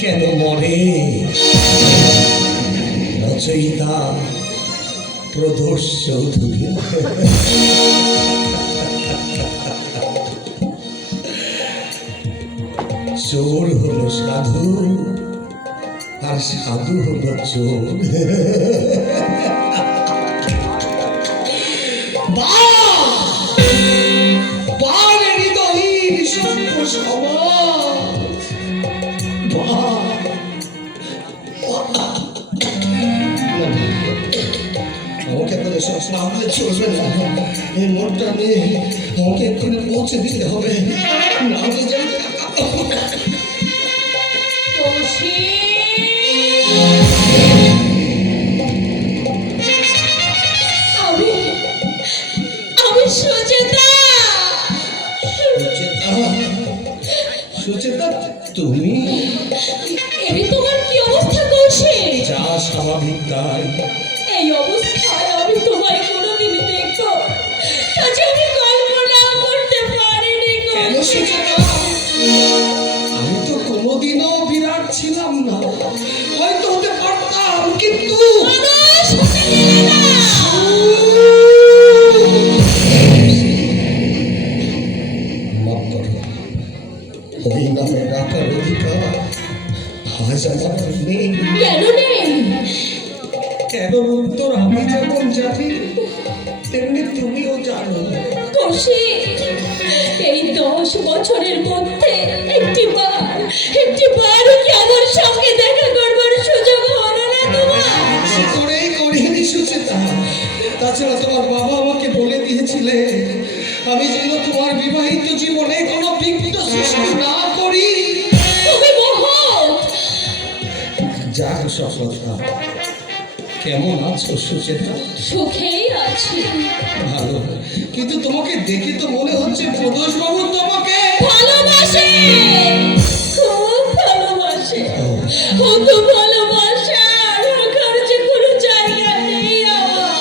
কেন মরে? রচয়িতা প্রদোষ চৌধুরী। চোর হলো সাধু আর সাধু হলো চোর। আমাকে আপনাদের সব সামনে চলবে না। এই মোটটা নিয়ে আমাকে এক্ষুনি পৌঁছে দিতে হবে। সুচেতা, তুমি? তোমার কি অবস্থা করছে? যা স্বাভাবিক তাই। এই অবস্থায় আমি তোমায় কোনোদিন দেখবো কাজে আমি কল্পনা করতে পারিনি। কেন সুচেতা? আমি তো কোনোদিনও বিরাট ছিলাম না। হয়তো হতে পারতাম, কিন্তু মাফ করো, ওই নামে ডাকার অধিকার আজ আমার নেই। কেন নেই? কেন উত্তর আমি যেমন জানি তেমনি তুমিও জানো। কৌশিক, এই 10 বছরের মধ্যে একটিবার কি আমার সঙ্গে দেখা করবার সুযোগ হলো না তোমার? করেই করিনি সুচেতা। তাছাড়া তোমার বাবা আমাকে বলে দিয়েছিলে আমি যেন তোমার বিবাহিত জীবনে কোনো বিঘ্ন সৃষ্টি না করি। তুমি মহৎ। যাক সফলতা। কেমন আছো সুচেতা? সুখেই আছি। ভালো, কিন্তু তোমাকে দেখে তো মনে হচ্ছে প্রদোষ বাবু তোমাকে ভালোবাসে, খুব ভালোবাসে। কত ভালোবাসা রাখার যে কোনো জায়গা নেই আমার।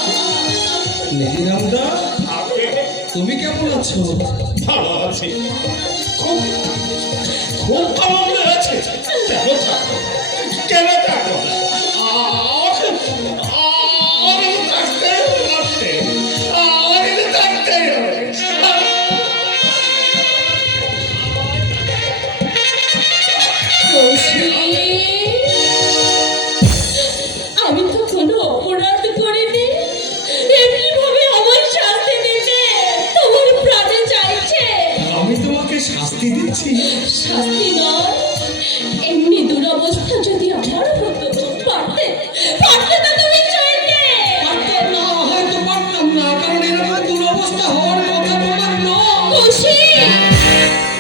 নিধিরামদা, তুমি কেমন আছো? ভালো আছি, খুব খুব আনন্দ আছে। কেন থাকো, কেন থাকো? আমি তো কোনো অপরাধ করিনি, এমনি ভাবে আমার শাস্তি দিতে তোমার প্রাণে চাইছে। আমি তোমাকে শাস্তি দিচ্ছি? শাস্তি নয়, এমনি দুরবস্থা যদি আমার হতো পারতে তো তুমি চাইতে। পারতাম না, হয়তো পারতাম না, কারণ এরকম দুরবস্থা হওয়ার কথা তোমার নয়। খুশি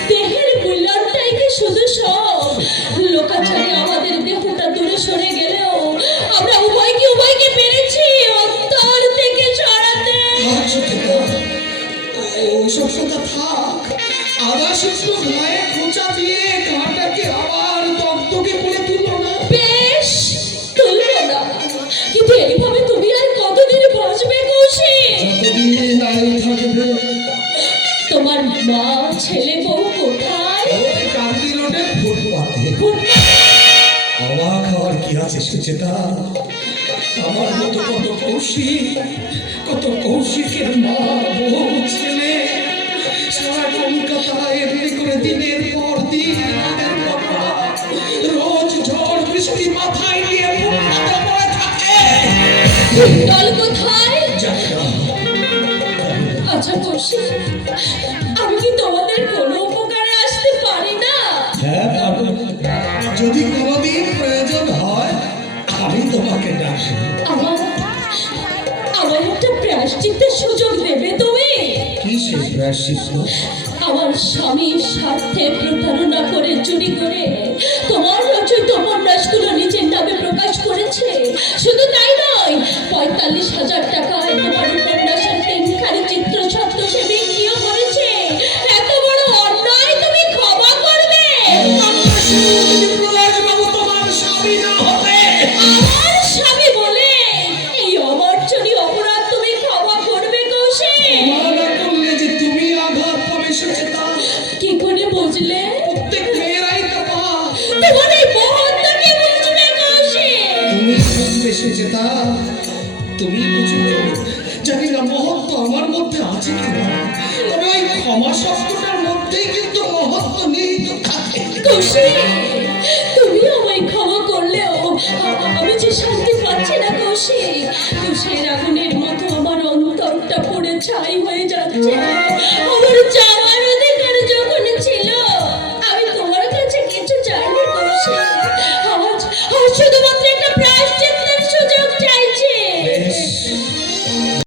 দেহের মূল্যায়নটাই কি শুধু সব? লোকাচারে আমাদের দেহটা দূরে সরে গেলেও আমরা উভয়কে পেরেছি অন্তর থেকে সরাতে। ওইসব কথা থাক। আদা শুকনো গায়ে খোঁচা দিয়ে গাটাকে আবার দগদগে করে তুলো না। বেশ, তুলবো না, কিন্তু এইভাবে তুমি আর কতদিন বাঁচবে কৌশিক? যতদিন আয়ু থাকবে। তোমার মা ছেলে বউ কোথায়? ওই কান্দি রোডে ফুটপাতে। অবাক হওয়ার কি আছে সুচেতা? আমার মতো কত কৌশিকের মা বউ ছেলে সারা কলকাতায় এমনি করে দিনের পর দিন রাতের পর রাত রোজ ঝড় বৃষ্টি মাথায় নিয়ে ফুটপাতে পড়ে থাকে। দল কোথায়? জানি না। আচ্ছা কৌশিক, আমি কি তোমাদের কোনো উপকারে আসতে পারি না? হ্যাঁ, যদি কোনোদিন প্রয়োজন হয় আমি তোমাকে ডাকবো। আমার একটা প্রায়শ্চিত্তের সুযোগ দেবে তুমি? কি সে প্রায়শ্চিত্ত? আমার স্বামীর স্বার্থে প্রতারণা করে চুরি করে তোমার রচিত উপন্যাসগুলো নিজের নামে প্রকাশ করেছে। শুধু তাই নয়, 45,000 টাকায় তোমার উপন্যাসের 3খানি চিত্র ছত্রসে বিক্রিও করেছে। এত বড় অন্যায় তুমি ক্ষমা করবে? আমার স্বামী বলে এই অমার্জনীয় অপরাধ তুমি ক্ষমা করবে কৌশিক? তুমি আঘাত পাবে সুচেতা। কি করে বুঝলে? প্রত্যেক মেয়েরাই তো পায়। সুচেতা, তুমি বুঝো, জানি না মহত্ব আমার মধ্যে আছে কিনা, তবে ওই ক্ষমা শব্দটার মধ্যেই কিন্তু মহত্ব নেই তো থাকে। কৌশিক, তুমি আমায় ক্ষমা করলেও আমি যে শান্তি পাচ্ছি না কৌশিক। তুষের আগুনে